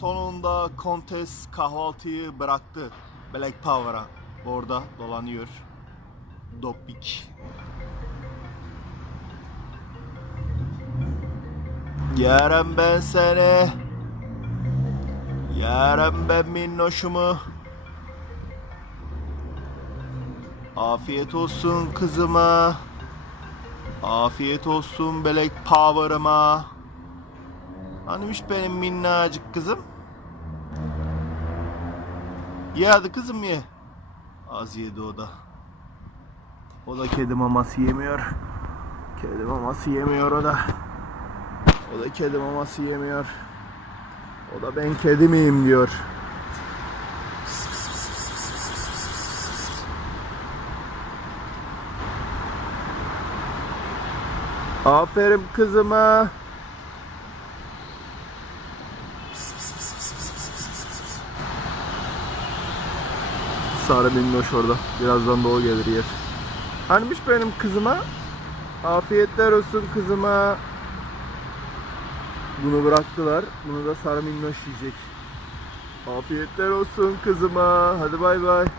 sonunda Kontes kahvaltıyı bıraktı. Black Power'a. Orada dolanıyor. Dopik. Yarın ben seni Yarın ben minnoşumu Afiyet olsun kızıma Afiyet olsun Black Power'ıma Hanımmış benim minnacık kızım. Ye hadi kızım ye. Az yedi o da. O da kedi maması yemiyor. Kedi maması yemiyor o da. O da kedi maması yemiyor. O da ben kedi miyim diyor. Aferin kızıma. Sarı minnoş orada. Birazdan da o gelir yer. Hanmış benim kızıma? Afiyetler olsun kızıma. Bunu bıraktılar. Bunu da sarı minnoş yiyecek. Afiyetler olsun kızıma. Hadi bay bay.